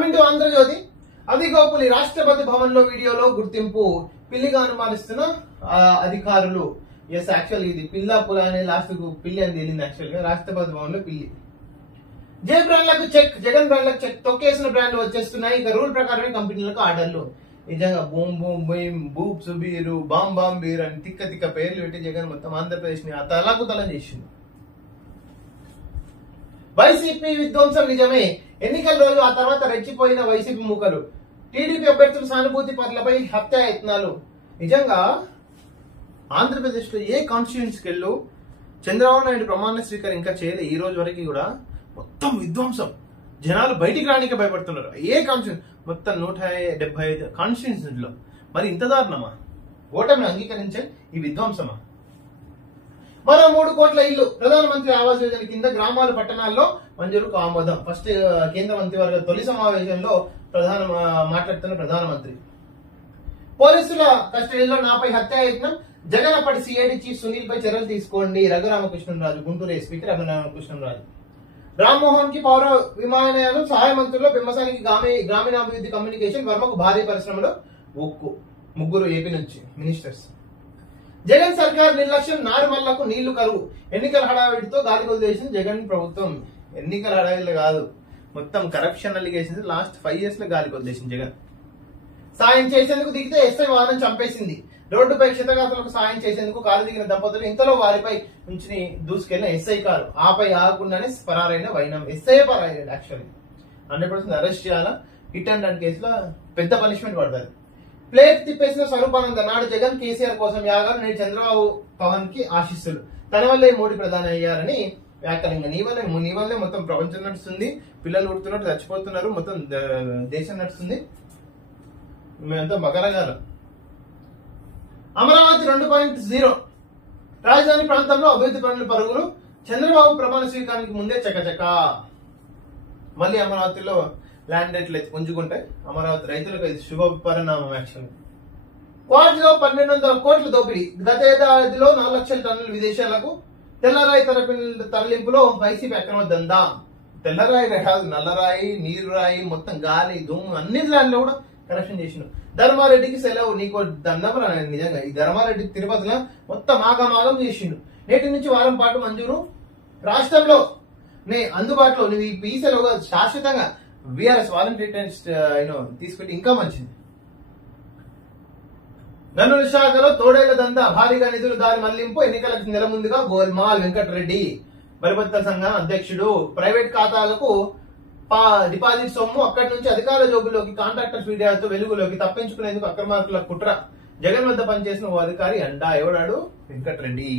Coming to Andhra Jyothi. అవిగోపులి రాష్ట్రపతి భవన్ లో వీడియోలో గుర్తింపు, పిల్లిగా అనుమానిస్తున్న అధికారులు. ఎస్, యాక్చువల్ ఇది పిల్లా పులా అనే లాస్ట్ పిల్లి అని తేలింది. యాక్చువల్ గా రాష్ట్రపతి భవన్ లో పిల్లి. జే బ్రాండ్లకు చెక్, జగన్ బ్రాండ్లకు చెక్, తొక్కేసిన బ్రాండ్లు వచ్చేస్తున్నాయి. ఇక రూల్ ప్రకారమే కంపెనీలకు ఆర్డర్లు. నిజంగా బూమ్ బూమ్ బీమ్, బూప్ సుబీరు, బామ్ బామ్ బీర్ అని తిక్క తిక్క పేర్లు పెట్టి జగన్ మొత్తం ఆంధ్రప్రదేశ్ ని తలం చేసింది. వైసీపీ విధ్వంసం నిజమే, ఎన్నికల రోజు ఆ తర్వాత రెచ్చిపోయిన వైసీపీ మూకలు. టీడీపీ అభ్యర్థుల సానుభూతి పట్లపై హత్యాయత్నాలు. నిజంగా ఆంధ్రప్రదేశ్ లో ఏ కాన్స్టిట్యూన్సీకి వెళ్ళు చంద్రబాబు నాయుడు ప్రమాణ స్వీకారం ఇంకా చేయలే. ఈ రోజు వరకు కూడా మొత్తం విధ్వంసం, జనాలు బయటికి రానికే భయపడుతున్నారు. ఏ కాన్స్టిట్యూన్స్ మొత్తం 175 కాన్స్టిట్యూన్సీలో మరి ఇంత దారుణమా? ఓటమిని అంగీకరించే ఈ విధ్వంసమా? మరో 3 కోట్ల ఇల్లు ప్రధానమంత్రి ఆవాస్ యోజన కింద గ్రామాలు పట్టణాల్లో మంజూరుకు ఆమోదం. ఫస్ట్ కేంద్ర మంత్రివర్గ తొలి సమావేశంలో మాట్లాడుతున్న ప్రధానమంత్రి. పోలీసుల కస్టడీలో నాపై హత్యాయత్నం, జగన్ అప్పటి సిఐడి చీఫ్ సునీల్ పై చర్యలు తీసుకోండి. రఘురామకృష్ణరాజు, గుంటూరు ఎస్పీకి రఘురామకృష్ణరాజు. రామ్మోహన్ కి పౌర విమానయానం సహాయ మంత్రుల్లో పెమ్మసానికి గ్రామీణాభివృద్ధి కమ్యూనికేషన్, వర్మకు భారీ పరిశ్రమలో ఉక్కు. 3 ఏపీ నుంచి మినిస్టర్స్. జగన్ సర్కార్ నిర్లక్ష్యం, నారుమల్లకు నీళ్లు కరువు. ఎన్నికల హడావిడితో గాలి వదిలేసింది జగన్ ప్రభుత్వం. ఎన్నికల హడావిడిలో కాదు, మొత్తం కరప్షన్ అలిగేషన్స్ లాస్ట్ 5 years లో గాలి వదిలేసింది జగన్. సాయం చేసేందుకు దిగితే ఎస్ఐ వాహనం చంపేసింది. రోడ్డుపై క్షతగాతులకు సాయం చేసేందుకు కారు దిగిన దంపతులు, ఇంతలో వారిపై నుంచి దూసుకెళ్లిన ఎస్ఐ కారు. ఆపై ఆగకుండానే పరారైన వైనం. ఎస్ఐ పరారైన. యాక్చువల్లీ 100% అరెస్ట్ చేయాలా, హిట్ అండ్ రన్ కేసులో పెద్ద పనిష్మెంట్ పడుతుంది. ప్లేట్ తిప్పేసిన స్వరూపానంద. నాడు జగన్ కేసీఆర్ కోసం యాగాలు, నేడు చంద్రబాబు పవన్ కి ఆశీస్సులు. తన వల్లే మోడీ ప్రధాని అయ్యారని వ్యాఖ్యలింగ. నీ వల్లే మొత్తం ప్రపంచం నడుస్తుంది, పిల్లలు ఉడుతున్నట్టు చచ్చిపోతున్నారు, మొత్తం దేశం నడుస్తుంది, మేమంతా మగరగాలం. అమరావతి 2.0 రాజధాని ప్రాంతంలో అభివృద్ధి పనులు పరుగులు. చంద్రబాబు ప్రమాణ స్వీకారానికి ముందే చకచక. మళ్ళీ అమరావతిలో ల్యాండ్ రేట్లు అయితే పుంజుకుంటాయి. అమరావతి రైతులకు ఇది శుభ పరిణామం. యాక్చువల్ క్వాడ్లో 1200 కోట్ల దోపిడీ. గతేడాదిలో 4 లక్షల టన్నులు విదేశాలకు. తెల్లరాయి తరలింపులో వైసీపీ అక్రమ దందా. తెల్లరాయి కాదు, నల్లరాయి, నీరు రాయి, మొత్తం గాలి దుమ్ము అన్ని దాంట్లో కూడా కరెక్షన్ చేసిన. ధర్మారెడ్డికి సెలవు, నీకు దండం. నిజంగా ఈ ధర్మారెడ్డి తిరుపతిలో మొత్తం ఆగమాగం చేసిండు. నేటి నుంచి వారం పాటు మంజూరు. రాష్ట్రంలో అందుబాటులో నువ్వు ఈ పీసెలో శాశ్వతంగా విఆర్ఎస్ వాలంటీర్స్ తీసుకుంటే ఇంకా మంచిది. గనుల శాఖలో తోడేళ్ల దందా, భారీగా నిధులు దారి మళ్లింపు. ఎన్నికలకు నెల ముందుగా గోల్మాల్ వెంకటరెడ్డి బలిపత్ర సంఘం అధ్యక్షుడు. ప్రైవేట్ ఖాతాలకు డిపాజిట్ సొమ్ము అక్కడి నుంచి అధికార జోబులోకి, కాంట్రాక్టర్ ఫీడ్యాతో వెలుగులోకి తప్పించుకునేందుకు అక్రమార్కుల కుట్ర. జగన్ వద్ద పనిచేసిన ఓ అధికారి అండా. ఎవడాడు? వెంకటరెడ్డి.